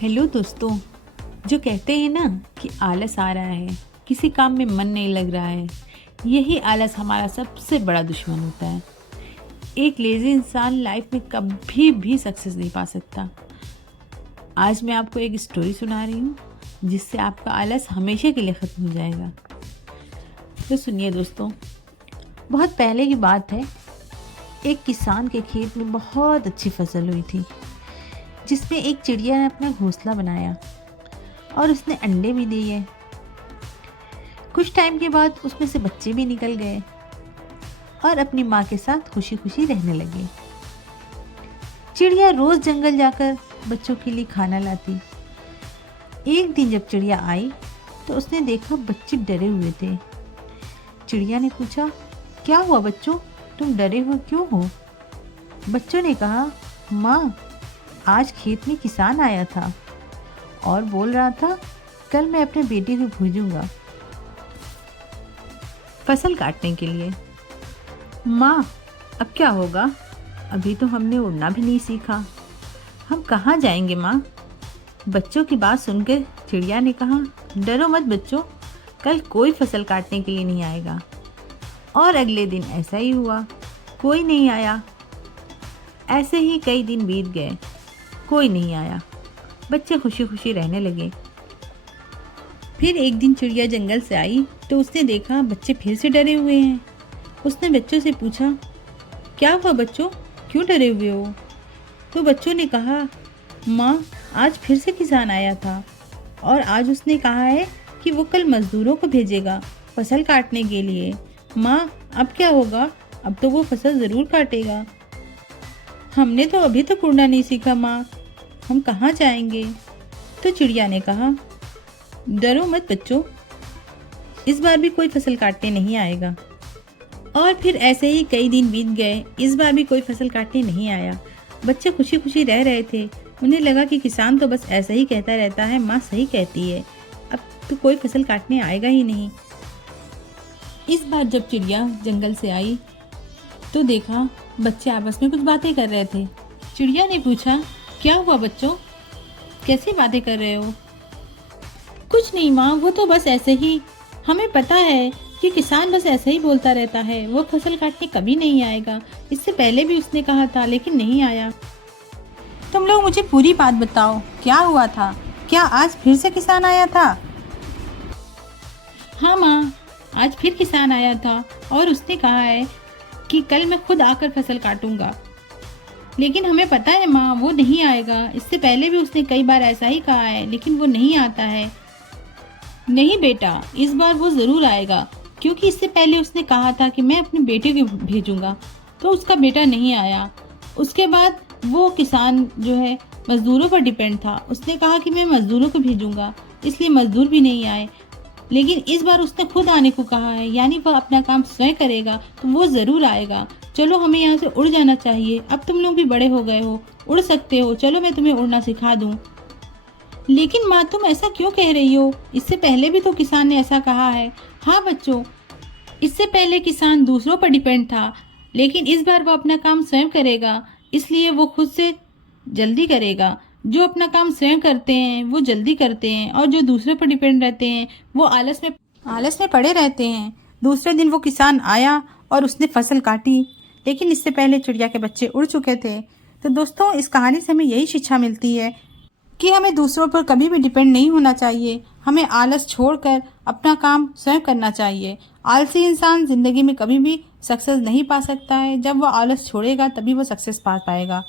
Hello दोस्तों। जो कहते हैं ना कि आलस आ रहा है, किसी काम में मन नहीं लग रहा है, यही आलस हमारा सबसे बड़ा दुश्मन होता है। एक लेज़ी इंसान लाइफ में कभी भी सक्सेस नहीं पा सकता। आज मैं आपको एक स्टोरी सुना रही हूँ जिससे आपका आलस हमेशा के लिए ख़त्म हो जाएगा। तो सुनिए दोस्तों, बहुत पहले की बात है। एक किसान के खेत में बहुत अच्छी फसल हुई थी, जिसमें एक चिड़िया ने अपना घोंसला बनाया और उसने अंडे भी दिए। कुछ टाइम के बाद उसमें से बच्चे भी निकल गए और अपनी माँ के साथ खुशी खुशी रहने लगे। चिड़िया रोज जंगल जाकर बच्चों के लिए खाना लाती। एक दिन जब चिड़िया आई तो उसने देखा बच्चे डरे हुए थे। चिड़िया ने पूछा, क्या हुआ बच्चों, तुम डरे हुए क्यों हो? बच्चों ने कहा, माँ, आज खेत में किसान आया था और बोल रहा था कल मैं अपने बेटे को भेजूंगा फसल काटने के लिए। माँ, अब क्या होगा? अभी तो हमने उड़ना भी नहीं सीखा, हम कहाँ जाएंगे माँ? बच्चों की बात सुनकर चिड़िया ने कहा, डरो मत बच्चों, कल कोई फसल काटने के लिए नहीं आएगा। और अगले दिन ऐसा ही हुआ, कोई नहीं आया। ऐसे ही कई दिन बीत गए, कोई नहीं आया। बच्चे खुशी खुशी रहने लगे। फिर एक दिन चिड़िया जंगल से आई तो उसने देखा बच्चे फिर से डरे हुए हैं। उसने बच्चों से पूछा, क्या हुआ बच्चों, क्यों डरे हुए हो? तो बच्चों ने कहा, माँ, आज फिर से किसान आया था और आज उसने कहा है कि वो कल मजदूरों को भेजेगा फसल काटने के लिए। माँ, अब क्या होगा? अब तो वो फसल ज़रूर काटेगा। हमने तो अभी तक उड़ना नहीं सीखा माँ, हम कहाँ जाएंगे? तो चिड़िया ने कहा, डरो मत बच्चों, इस बार भी कोई फसल काटने नहीं आएगा। और फिर ऐसे ही कई दिन बीत गए, इस बार भी कोई फसल काटने नहीं आया। बच्चे खुशी खुशी रह रहे थे। उन्हें लगा कि किसान तो बस ऐसा ही कहता रहता है, माँ सही कहती है, अब तो कोई फसल काटने आएगा ही नहीं। इस बार जब चिड़िया जंगल से आई तो देखा बच्चे आपस में कुछ बातें कर रहे थे। चिड़िया ने पूछा, क्या हुआ बच्चों, कैसी बातें कर रहे हो? कुछ नहीं माँ, वो तो बस ऐसे ही, हमें पता है कि किसान बस ऐसे ही बोलता रहता है, वो फसल काटने कभी नहीं आएगा। इससे पहले भी उसने कहा था लेकिन नहीं आया। तुम लोग मुझे पूरी बात बताओ, क्या हुआ था? क्या आज फिर से किसान आया था? हाँ माँ, आज फिर किसान आया था और उसने कहा है कि कल मैं खुद आकर फसल काटूंगा। लेकिन हमें पता है माँ, वो नहीं आएगा। इससे पहले भी उसने कई बार ऐसा ही कहा है लेकिन वो नहीं आता है। नहीं बेटा, इस बार वो ज़रूर आएगा, क्योंकि इससे पहले उसने कहा था कि मैं अपने बेटे को भेजूंगा, तो उसका बेटा नहीं आया। उसके बाद वो किसान जो है मज़दूरों पर डिपेंड था। उसने कहा कि मैं मज़दूरों को भेजूंगा, इसलिए मज़दूर भी नहीं आए। लेकिन इस बार उसने खुद आने को कहा है, यानी वह अपना काम स्वयं करेगा तो वो ज़रूर आएगा। चलो हमें यहाँ से उड़ जाना चाहिए, अब तुम लोग भी बड़े हो गए हो, उड़ सकते हो, चलो मैं तुम्हें उड़ना सिखा दूँ। लेकिन माँ, तुम ऐसा क्यों कह रही हो? इससे पहले भी तो किसान ने ऐसा कहा है। हाँ बच्चों, इससे पहले किसान दूसरों पर डिपेंड था, लेकिन इस बार वो अपना काम स्वयं करेगा, इसलिए वो खुद से जल्दी करेगा। जो अपना काम स्वयं करते हैं वो जल्दी करते हैं, और जो दूसरों पर डिपेंड रहते हैं वो आलस में पड़े रहते हैं। दूसरे दिन वो किसान आया और उसने फसल काटी, लेकिन इससे पहले चिड़िया के बच्चे उड़ चुके थे। तो दोस्तों, इस कहानी से हमें यही शिक्षा मिलती है कि हमें दूसरों पर कभी भी डिपेंड नहीं होना चाहिए। हमें आलस छोड़कर अपना काम स्वयं करना चाहिए। आलसी इंसान ज़िंदगी में कभी भी सक्सेस नहीं पा सकता है। जब वो आलस छोड़ेगा तभी वो सक्सेस पा पाएगा।